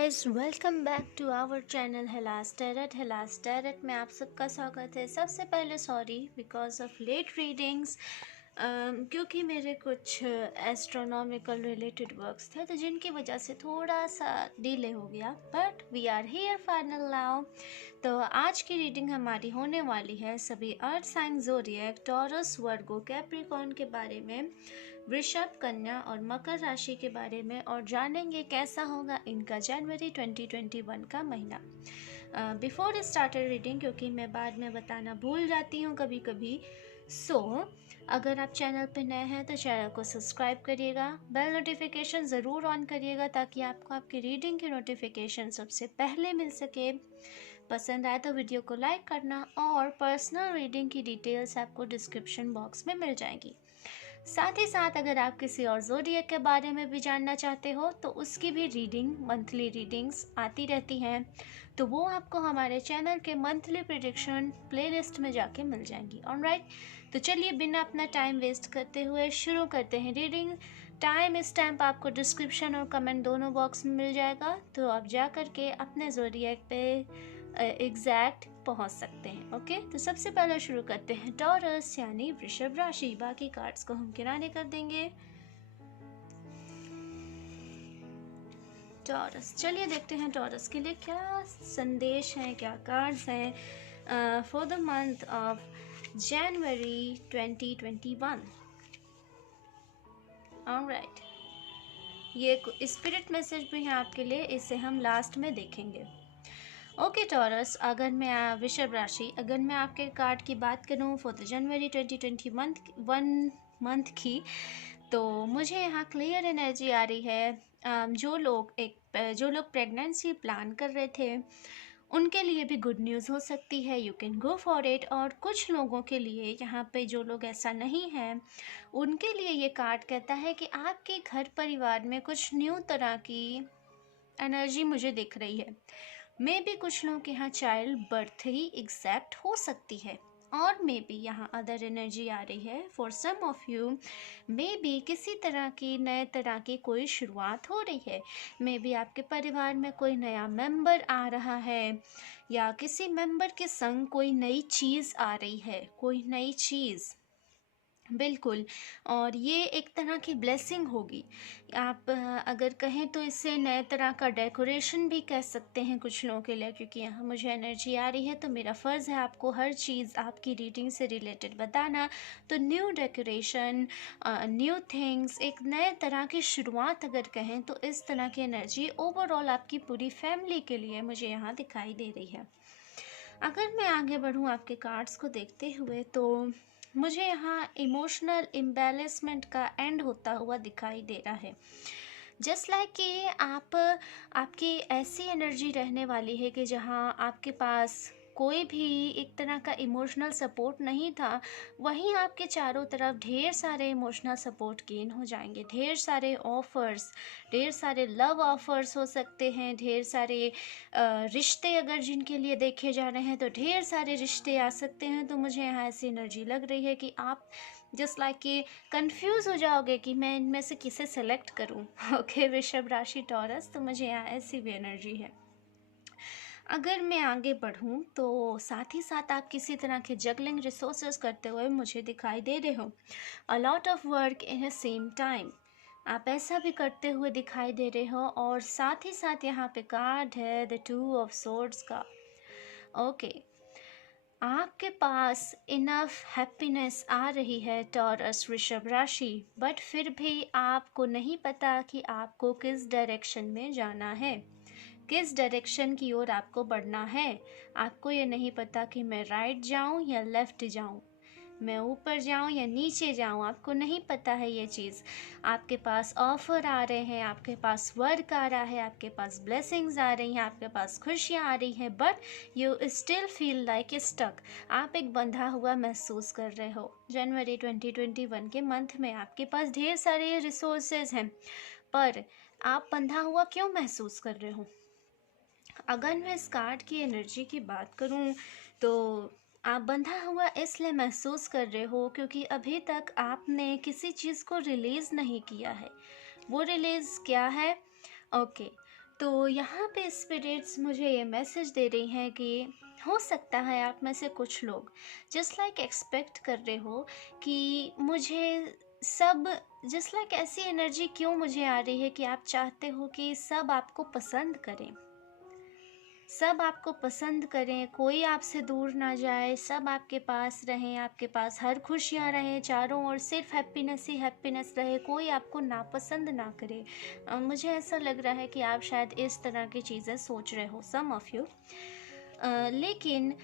Guys, welcome back to our channel हेलास tarot में आप सबका स्वागत है। सबसे पहले sorry because of late readings, क्योंकि मेरे कुछ एस्ट्रोनॉमिकल रिलेटेड वर्क्स थे तो जिनकी वजह से थोड़ा सा डिले हो गया, but we are here final now. तो आज की रीडिंग हमारी होने वाली है सभी earth sign zodiac, Taurus, Virgo, Capricorn के बारे में, वृषभ, कन्या और मकर राशि के बारे में, और जानेंगे कैसा होगा इनका जनवरी 2021 का महीना। बिफोर स्टार्टेड रीडिंग, क्योंकि मैं बाद में बताना भूल जाती हूँ कभी कभी, अगर आप चैनल पर नए हैं तो चैनल को सब्सक्राइब करिएगा, बेल नोटिफिकेशन ज़रूर ऑन करिएगा ताकि आपको आपकी रीडिंग की नोटिफिकेशन सबसे पहले मिल सके। पसंद आए तो वीडियो को लाइक करना, और पर्सनल रीडिंग की डिटेल्स आपको डिस्क्रिप्शन बॉक्स में मिल जाएंगी। साथ ही साथ अगर आप किसी और ज़ोडिएक के बारे में भी जानना चाहते हो तो उसकी भी रीडिंग, मंथली रीडिंग्स आती रहती हैं, तो वो आपको हमारे चैनल के मंथली प्रेडिक्शन प्लेलिस्ट में जाके मिल जाएंगी। ऑलराइट, तो चलिए बिना अपना टाइम वेस्ट करते हुए शुरू करते हैं रीडिंग। टाइम स्टैम्प आपको डिस्क्रिप्शन और कमेंट दोनों बॉक्स में मिल जाएगा, तो आप जा कर के अपने ज़ोडिएक पे एग्जैक्ट पहुंच सकते हैं। ओके, तो सबसे पहले शुरू करते हैं टॉरस यानी वृषभ राशि। बाकी कार्ड्स को हम किराने कर देंगे। टॉरस, चलिए देखते हैं टॉरस के लिए क्या संदेश हैं, क्या कार्ड्स हैं for the month of January 2021। Alright, ये स्पिरिट मैसेज भी है आपके लिए, इसे हम लास्ट में देखेंगे। ओके टॉरस, अगर मैं वृषभ राशि, अगर मैं आपके कार्ड की बात करूं फॉर द जनवरी 2021 मंथ की, तो मुझे यहाँ क्लियर एनर्जी आ रही है। जो लोग प्रेगनेंसी प्लान कर रहे थे उनके लिए भी गुड न्यूज़ हो सकती है, you can go for it. और कुछ लोगों के लिए, यहाँ पे जो लोग ऐसा नहीं हैं उनके लिए ये कार्ड कहता है कि आपके घर परिवार में कुछ न्यू तरह की एनर्जी मुझे दिख रही है। मे बी कुछ लोगों के यहाँ चाइल्ड बर्थ ही एक्सेप्ट हो सकती है, और मे बी यहाँ अदर एनर्जी आ रही है for some of you. Maybe किसी तरह की नए तरह की कोई शुरुआत हो रही है। मे बी आपके परिवार में कोई नया मेंबर आ रहा है, या किसी मेंबर के संग कोई नई चीज़ आ रही है, कोई नई चीज़, बिल्कुल। और ये एक तरह की ब्लेसिंग होगी। आप अगर कहें तो इसे नए तरह का डेकोरेशन भी कह सकते हैं कुछ लोगों के लिए, क्योंकि यहाँ मुझे एनर्जी आ रही है तो मेरा फ़र्ज़ है आपको हर चीज़ आपकी रीडिंग से रिलेटेड बताना। तो न्यू डेकोरेशन, न्यू थिंग्स, एक नए तरह की शुरुआत अगर कहें तो इस तरह की एनर्जी ओवरऑल आपकी पूरी फैमिली के लिए मुझे यहाँ दिखाई दे रही है। अगर मैं आगे बढ़ूँ आपके कार्ड्स को देखते हुए, तो मुझे यहाँ इमोशनल इम्बैलेंसमेंट का एंड होता हुआ दिखाई दे रहा है। जस्ट लाइक कि आपकी ऐसी एनर्जी रहने वाली है कि जहाँ आपके पास कोई भी एक तरह का इमोशनल सपोर्ट नहीं था, वहीं आपके चारों तरफ ढेर सारे इमोशनल सपोर्ट गेन हो जाएंगे। ढेर सारे ऑफर्स, ढेर सारे लव ऑफर्स हो सकते हैं, ढेर सारे रिश्ते अगर जिनके लिए देखे जा रहे हैं तो ढेर सारे रिश्ते आ सकते हैं। तो मुझे यहाँ ऐसी एनर्जी लग रही है कि आप जस्ट लाइक कि कंफ्यूज हो जाओगे कि मैं इनमें से किसे सेलेक्ट करूँ। ओके वृषभ राशि, टॉरस, तो मुझे यहाँ ऐसी भी एनर्जी है। अगर मैं आगे बढ़ूँ तो साथ ही साथ आप किसी तरह के जगलिंग रिसोर्सेज करते हुए मुझे दिखाई दे रहे हो। A lot of work in a same time, आप ऐसा भी करते हुए दिखाई दे रहे हो। और साथ ही साथ यहाँ पे कार्ड है द 2 ऑफ सोर्ड्स का। ओके, आपके पास इनफ हैप्पीनेस आ रही है टॉरस वृषभ राशि, बट फिर भी आपको नहीं पता कि आपको किस डायरेक्शन में जाना है, किस डायरेक्शन की ओर आपको बढ़ना है। आपको ये नहीं पता कि मैं राइट जाऊं या लेफ्ट जाऊं, मैं ऊपर जाऊं या नीचे जाऊं, आपको नहीं पता है ये चीज़। आपके पास ऑफर आ रहे हैं, आपके पास वर्क आ रहा है, आपके पास ब्लेसिंग्स आ रही हैं, आपके पास खुशियाँ आ रही हैं, but you still feel like stuck. आप एक बंधा हुआ महसूस कर रहे हो। जनवरी 2021 के मंथ में आपके पास ढेर सारे रिसोर्सेज हैं, पर आप बंधा हुआ क्यों महसूस कर रहे हो। अगर मैं इस कार्ड की एनर्जी की बात करूं तो आप बंधा हुआ इसलिए महसूस कर रहे हो क्योंकि अभी तक आपने किसी चीज़ को रिलीज़ नहीं किया है। वो रिलीज़ क्या है? ओके, तो यहाँ पे स्पिरिट्स मुझे ये मैसेज दे रही हैं कि हो सकता है आप में से कुछ लोग जस्ट लाइक एक्सपेक्ट कर रहे हो कि मुझे सब, जस्ट लाइक ऐसी एनर्जी क्यों मुझे आ रही है कि आप चाहते हो कि सब आपको पसंद करें, सब आपको पसंद करें, कोई आपसे दूर ना जाए, सब आपके पास रहें, आपके पास हर खुशियाँ रहें, चारों ओर सिर्फ हैप्पीनेस ही हैप्पीनेस रहे, कोई आपको नापसंद ना करे। मुझे ऐसा लग रहा है कि आप शायद इस तरह की चीज़ें सोच रहे हो, सम ऑफ यू। लेकिन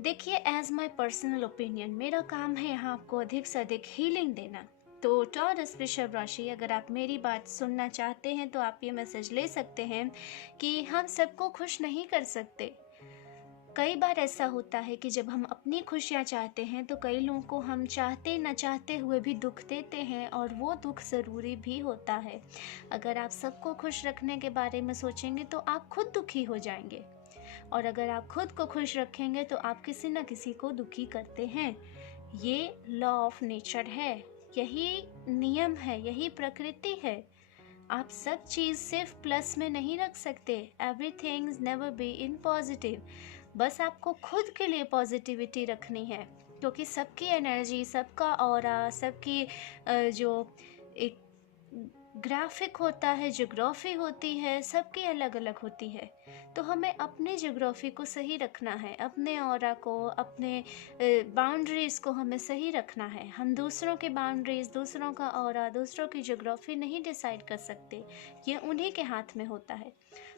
देखिए, एज माई पर्सनल ओपिनियन, मेरा काम है यहाँ आपको अधिक से अधिक हीलिंग देना। तो टॉरस वृषभ राशि, अगर आप मेरी बात सुनना चाहते हैं तो आप ये मैसेज ले सकते हैं कि हम सबको खुश नहीं कर सकते। कई बार ऐसा होता है कि जब हम अपनी खुशियाँ चाहते हैं तो कई लोगों को हम चाहते न चाहते हुए भी दुख देते हैं, और वो दुख ज़रूरी भी होता है। अगर आप सबको खुश रखने के बारे में सोचेंगे तो आप खुद दुखी हो जाएंगे, और अगर आप खुद को खुश रखेंगे तो आप किसी न किसी को दुखी करते हैं। ये लॉ ऑफ नेचर है, यही नियम है, यही प्रकृति है। आप सब चीज़ सिर्फ प्लस में नहीं रख सकते। Everything is never be in positive. बस आपको खुद के लिए पॉजिटिविटी रखनी है, क्योंकि सबकी एनर्जी, सबका ऑरा, सबकी जो एक ग्राफिक होता है, ज्योग्राफी होती है, सबकी अलग अलग होती है। तो हमें अपने ज्योग्राफी को सही रखना है, अपने ऑरा को, अपने बाउंड्रीज़ को हमें सही रखना है। हम दूसरों के बाउंड्रीज़, दूसरों का ऑरा, दूसरों की ज्योग्राफी नहीं डिसाइड कर सकते, ये उन्हीं के हाथ में होता है।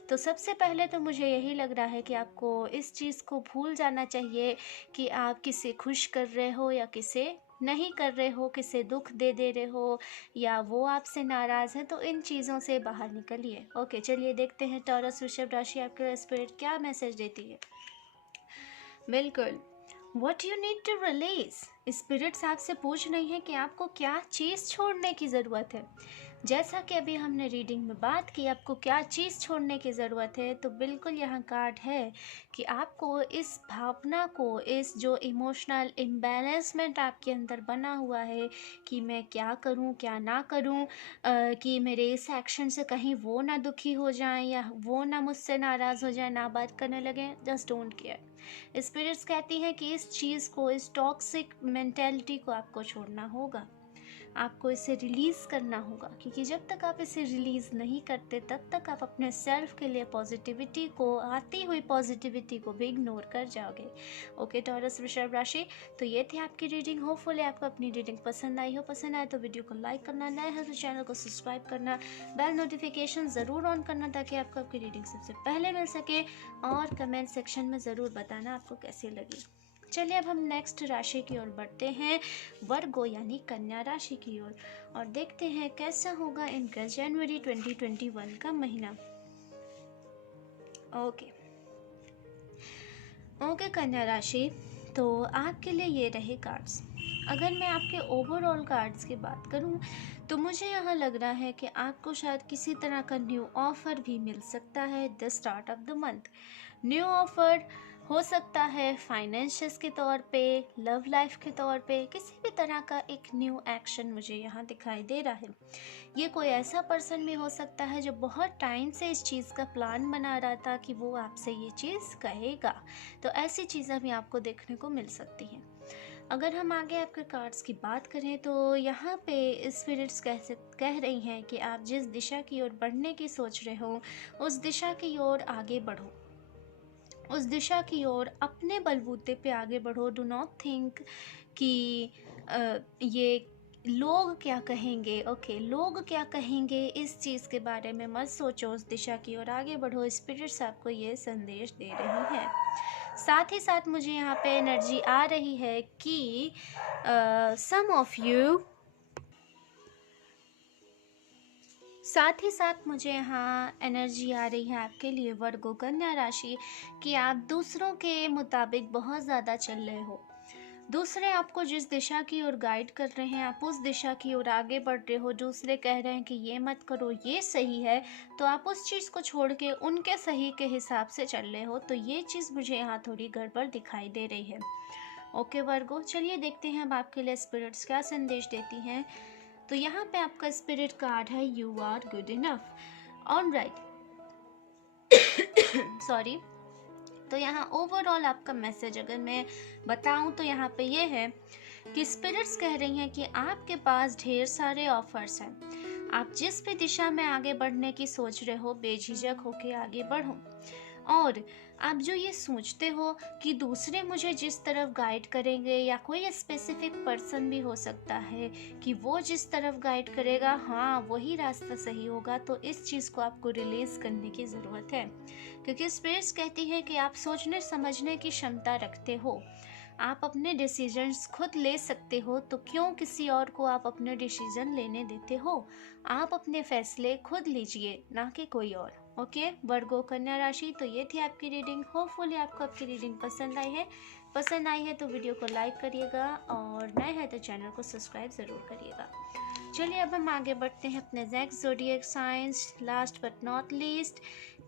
तो सबसे पहले तो मुझे यही लग रहा है कि आपको इस चीज़ को भूल जाना चाहिए कि आप किसे खुश कर रहे हो या किसे नहीं कर रहे हो, किसे दुख दे दे रहे हो, या वो आपसे नाराज़ है। तो इन चीज़ों से बाहर निकलिए। ओके, चलिए देखते हैं टॉरस वृषभ राशि आपके लिए स्पिरिट क्या मैसेज देती है। बिल्कुल, what you need to release. Spirits आपसे पूछ रही हैं कि आपको क्या चीज़ छोड़ने की ज़रूरत है। जैसा कि अभी हमने रीडिंग में बात की, आपको क्या चीज़ छोड़ने की ज़रूरत है, तो बिल्कुल यहाँ कार्ड है कि आपको इस भावना को, इस जो इमोशनल इम्बैलेंसमेंट आपके अंदर बना हुआ है कि मैं क्या करूँ क्या ना करूँ, कि मेरे इस एक्शन से कहीं वो ना दुखी हो जाएं या वो ना मुझसे नाराज़ हो जाए, ना बात करने लगे, जस्ट डोंट केयर। स्पिरिट्स कहती हैं कि इस चीज़ को, इस टॉक्सिक मेंटेलिटी को आपको छोड़ना होगा, आपको इसे रिलीज़ करना होगा, क्योंकि जब तक आप इसे रिलीज़ नहीं करते तब तक आप अपने सेल्फ के लिए पॉजिटिविटी को, आती हुई पॉजिटिविटी को भी इग्नोर कर जाओगे। ओके टॉरस वृषभ राशि, तो ये थी आपकी रीडिंग। होपफुली आपको अपनी रीडिंग पसंद आई हो। पसंद आए तो वीडियो को लाइक करना, नए हो तो चैनल को सब्सक्राइब करना, बेल नोटिफिकेशन ज़रूर ऑन करना ताकि आपको आपकी रीडिंग सबसे पहले मिल सके, और कमेंट सेक्शन में ज़रूर बताना आपको कैसी लगी। चलिए अब हम नेक्स्ट राशि की ओर बढ़ते हैं, वर्गो यानी कन्या राशि की ओर, और देखते हैं कैसा होगा इनका जनवरी 2021 का महीना। ओके कन्या राशि, तो आपके लिए ये रहे कार्ड्स। अगर मैं आपके ओवरऑल कार्ड्स की बात करूं तो मुझे यहाँ लग रहा है कि आपको शायद किसी तरह का न्यू ऑफर भी मिल सकता है the start of the month. New offer हो सकता है फाइनेंशियस के तौर पे, लव लाइफ के तौर पे, किसी भी तरह का एक न्यू एक्शन मुझे यहाँ दिखाई दे रहा है। ये कोई ऐसा पर्सन भी हो सकता है जो बहुत टाइम से इस चीज़ का प्लान बना रहा था कि वो आपसे ये चीज़ कहेगा। तो ऐसी चीज़ें भी आपको देखने को मिल सकती हैं। अगर हम आगे आपके कार्ड्स की बात करें तो यहाँ पे स्पिरिट्स कह रही हैं कि आप जिस दिशा की ओर बढ़ने की सोच रहे हो उस दिशा की ओर आगे बढ़ो, उस दिशा की ओर अपने बलबूते पे आगे बढ़ो। डू नॉट थिंक कि ये लोग क्या कहेंगे, ओके लोग क्या कहेंगे, इस चीज़ के बारे में मत सोचो, उस दिशा की ओर आगे बढ़ो। स्पिरिट्स आपको ये संदेश दे रही हैं। साथ ही साथ मुझे यहाँ पे एनर्जी आ रही है कि सम ऑफ यू, साथ ही साथ मुझे यहाँ एनर्जी आ रही है आपके लिए वर्गो कन्या राशि कि आप दूसरों के मुताबिक बहुत ज़्यादा चल रहे हो। दूसरे आपको जिस दिशा की ओर गाइड कर रहे हैं आप उस दिशा की ओर आगे बढ़ रहे हो। दूसरे कह रहे हैं कि ये मत करो, ये सही है, तो आप उस चीज़ को छोड़ के उनके सही के हिसाब से चल रहे हो। तो ये चीज़ मुझे यहाँ थोड़ी गड़बड़ दिखाई दे रही है। ओके वर्गो, चलिए देखते हैं अब आपके लिए स्पिरिट्स क्या संदेश देती हैं। तो यहाँ पे आपका स्पिरिट कार्ड है you are good enough. Alright, sorry. तो यहाँ ओवरऑल आपका मैसेज अगर मैं बताऊं तो यहाँ पे ये है कि स्पिरिट्स कह रही हैं कि आपके पास ढेर सारे ऑफर्स हैं। आप जिस भी दिशा में आगे बढ़ने की सोच रहे हो, बेझिझक होके आगे बढ़ो। और आप जो ये सोचते हो कि दूसरे मुझे जिस तरफ गाइड करेंगे, या कोई स्पेसिफिक पर्सन भी हो सकता है कि वो जिस तरफ गाइड करेगा, हाँ वही रास्ता सही होगा, तो इस चीज़ को आपको रिलीज करने की ज़रूरत है। क्योंकि स्पिरिट्स कहती है कि आप सोचने समझने की क्षमता रखते हो, आप अपने डिसीजंस खुद ले सकते हो, तो क्यों किसी और को आप अपने डिसीजन लेने देते हो। आप अपने फैसले खुद लीजिए, ना कि कोई और। ओके वर्गो कन्या राशि, तो ये थी आपकी रीडिंग। होपफुली आपको आपकी रीडिंग पसंद आई है तो वीडियो को लाइक करिएगा, और नए हैं तो चैनल को सब्सक्राइब ज़रूर करिएगा। चलिए अब हम आगे बढ़ते हैं अपने next zodiac science, last but not least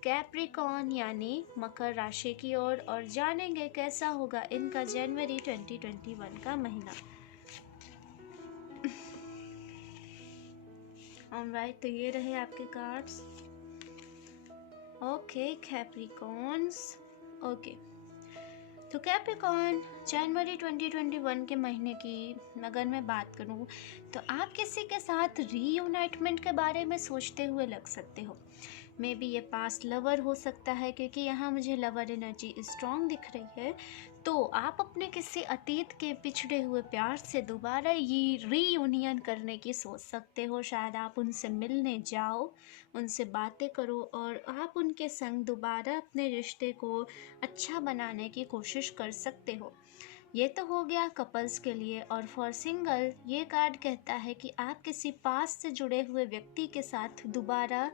Capricorn यानी मकर राशि की ओर, और जानेंगे कैसा होगा इनका जनवरी 2021 का महीना। ऑलराइट, तो ये रहे आपके कार्ड्स। ओके कैप्रिकॉर्न्स, ओके तो कैप्रिकॉर्न जनवरी 2021 के महीने की अगर मैं बात करूं तो आप किसी के साथ रीयूनाइटमेंट के बारे में सोचते हुए लग सकते हो। मे बी ये पास्ट लवर हो सकता है, क्योंकि यहाँ मुझे लवर एनर्जी स्ट्रॉन्ग दिख रही है। तो आप अपने किसी अतीत के पिछड़े हुए प्यार से दोबारा ये रीयूनियन करने की सोच सकते हो। शायद आप उनसे मिलने जाओ, उनसे बातें करो, और आप उनके संग दोबारा अपने रिश्ते को अच्छा बनाने की कोशिश कर सकते हो। ये तो हो गया कपल्स के लिए। और फॉर सिंगल ये कार्ड कहता है कि आप किसी पास से जुड़े हुए व्यक्ति के साथ दोबारा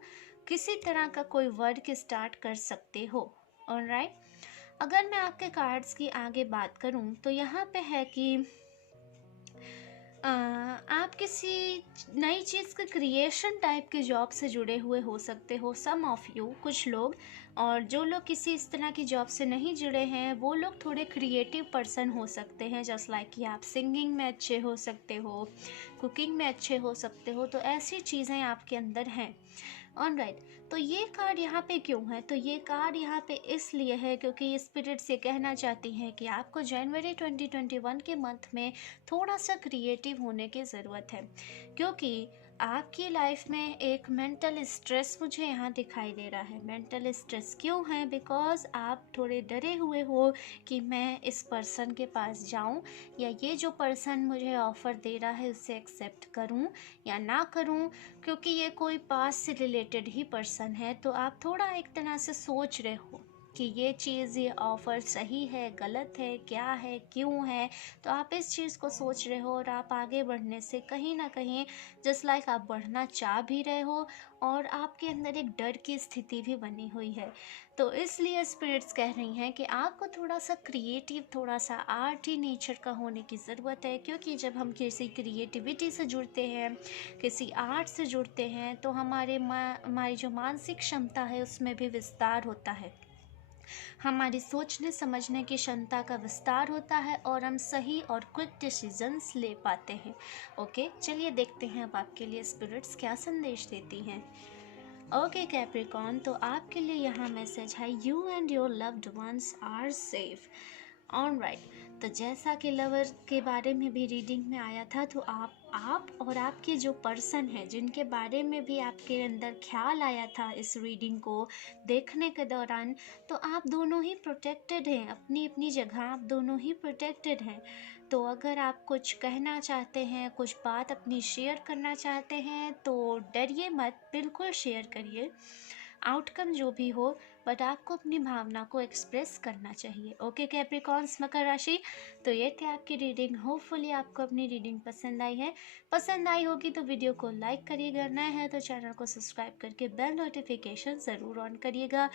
किसी तरह का कोई वर्क स्टार्ट कर सकते हो। ऑलराइट, अगर मैं आपके कार्ड्स की आगे बात करूं तो यहाँ पे है कि आप किसी नई चीज़ के क्रिएशन टाइप के जॉब से जुड़े हुए हो सकते हो, सम ऑफ यू, कुछ लोग। और जो लोग किसी इस तरह की जॉब से नहीं जुड़े हैं वो लोग थोड़े क्रिएटिव पर्सन हो सकते हैं, जस्ट लाइक कि आप सिंगिंग में अच्छे हो सकते हो, कुकिंग में अच्छे हो सकते हो, तो ऐसी चीज़ें आपके अंदर हैं। ऑलराइट, तो ये कार्ड यहाँ पे क्यों है? तो ये कार्ड यहाँ पे इसलिए है क्योंकि ये स्पिरिट्स ये कहना चाहती हैं कि आपको जनवरी 2021 के मंथ में थोड़ा सा क्रिएटिव होने की ज़रूरत है, क्योंकि आपकी लाइफ में एक मेंटल स्ट्रेस मुझे यहाँ दिखाई दे रहा है। मेंटल स्ट्रेस क्यों है? बिकॉज आप थोड़े डरे हुए हो कि मैं इस पर्सन के पास जाऊँ, या ये जो पर्सन मुझे ऑफ़र दे रहा है उसे एक्सेप्ट करूँ या ना करूँ, क्योंकि ये कोई पास से रिलेटेड ही पर्सन है। तो आप थोड़ा एक तरह से सोच रहे हो कि ये चीज़, ये ऑफ़र सही है, गलत है, क्या है, क्यों है। तो आप इस चीज़ को सोच रहे हो, और आप आगे बढ़ने से कहीं ना कहीं जस्ट लाइक आप बढ़ना चाह भी रहे हो, और आपके अंदर एक डर की स्थिति भी बनी हुई है। तो इसलिए स्पिरिट्स कह रही हैं कि आपको थोड़ा सा क्रिएटिव, थोड़ा सा आर्टी नेचर का होने की ज़रूरत है, क्योंकि जब हम किसी क्रिएटिविटी से जुड़ते हैं, किसी आर्ट से जुड़ते हैं, तो हमारी जो मानसिक क्षमता है उसमें भी विस्तार होता है, हमारी सोचने समझने की क्षमता का विस्तार होता है, और हम सही और क्विक डिसीजंस ले पाते हैं। ओके, चलिए देखते हैं अब आपके लिए स्पिरिट्स क्या संदेश देती हैं। ओके कैप्रिकॉर्न, तो आपके लिए यहाँ मैसेज है, you and your loved ones are safe. Alright, तो जैसा कि लवर के बारे में भी रीडिंग में आया था, तो आप और आपके जो पर्सन है, जिनके बारे में भी आपके अंदर ख्याल आया था इस रीडिंग को देखने के दौरान, तो आप दोनों ही प्रोटेक्टेड हैं, अपनी अपनी जगह आप दोनों ही प्रोटेक्टेड हैं। तो अगर आप कुछ कहना चाहते हैं, कुछ बात अपनी शेयर करना चाहते हैं, तो डरिए मत, बिल्कुल शेयर करिए, आउटकम जो भी हो, बट आपको अपनी भावना को एक्सप्रेस करना चाहिए। ओके कैप्रिकॉर्न्स मकर राशि, तो ये थे आपकी रीडिंग। होपफुली आपको अपनी रीडिंग पसंद आई है। पसंद आई होगी तो वीडियो को लाइक करिएगा, नए हैं तो चैनल को सब्सक्राइब करके बेल नोटिफिकेशन ज़रूर ऑन करिएगा,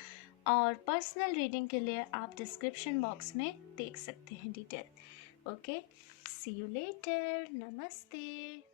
और पर्सनल रीडिंग के लिए आप डिस्क्रिप्शन बॉक्स में देख सकते हैं detail. Okay, see you later, नमस्ते।